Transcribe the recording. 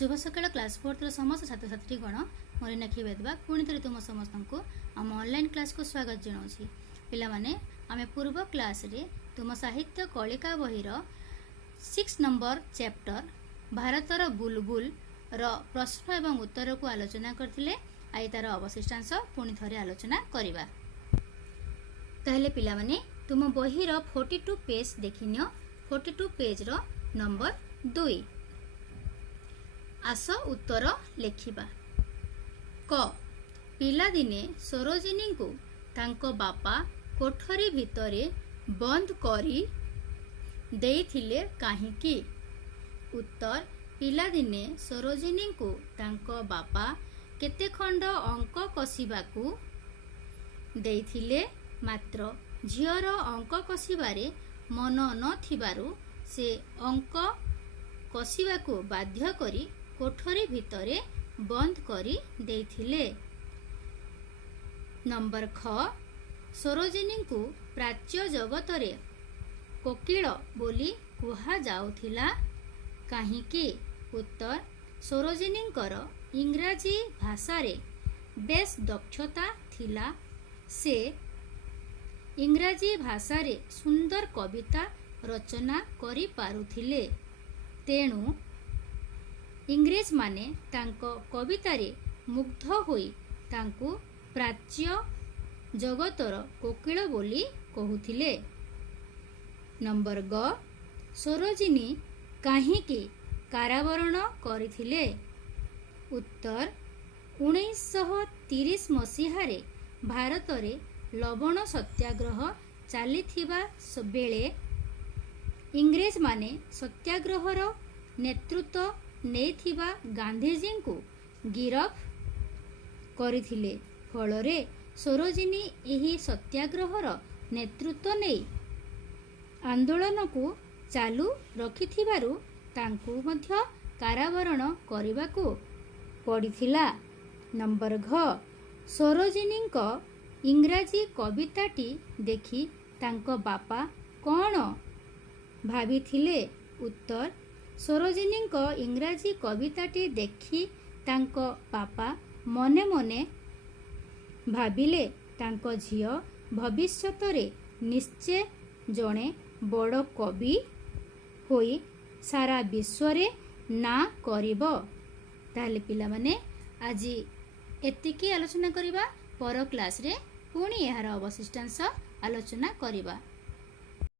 शुभ सकाळ क्लास 4 समस्त छात्र छात्री गण मरीनाक्षी वेदवा पुणी थे तुम समस्त को आम ऑनलाइन क्लास को स्वागत जनाऊँगी। पिला माने आमे पूर्व क्लास रे तुम साहित्य कलिका बही 6 नंबर चैप्टर भारतर बुलबुल रो प्रश्न एवं उत्तर को आलोचना करथिले। आई तार अवशिष्टांश पुणी थरे आलोचना करिबा। ताहले पिला माने तुम बही 42 पेज देखिनियो। 42 पेज रो नंबर 2 आस उत्तर लेखिबा। क पिलादिने सरोजिनी को तांको बापा कोठरी भितरे बंद करी देइथिले काहीकि। उत्तर पिलादिने सरोजिनी को तांको बापा केते खंड अंक कसिबाकू देइथिले, मात्र झियर अंक कसिबारे मन न थिबारु से अंक कसिबाकू बाध्य करी कोठरी भितरे बंद करी देइथिले। नंबर ख सरोजिनी को प्राच्य जगतरे कोकिल बोली कुहा जाउथिला काहीकि। उत्तर सरोजिनींकर इंग्राजी भाषारे बेस दक्षता थिला। से इंग्राजी भाषारे सुंदर कविता रचना करि पारुथिले, तेणु इंग्रेज माने तांको कवितारे मुग्ध होई तांकू प्राच्य जगतर कोकिल बोली कहूथिले। नंबर ग सरोजिनी काहीकि कारावरण करिथिले। उत्तर 1930 मसीहारे भारतरे लवण सत्याग्रह चलीथिबा बेले इंग्रेज माने सत्याग्रहर नेतृत्व नेथिबा गांधीजी को गिरफ करिथिले। फलरे सरोजिनी एही सत्याग्रहर नेतृत्व नै आंदोलन को चालू रखिथिबारु तांकू मध्य कारावरण करिबाकू पड़िथिला। नंबर घ सरोजिनींक इंग्राजी कविताटी देखि तांको बापा कौन भाबिथिले। उत्तर सरोजिनींक इंग्राजी कविताटी देखि तांको बापा मने मने भाबिले तांको झियो भविष्यतरे निश्चय जणे बड़ कवि होई सारा विश्वरे ना करिबो। ताहले पिला माने आज एतिकी आलोचना करिबा। पर क्लास रे पुणी यार अवशिष्टांश आलोचना करिबा।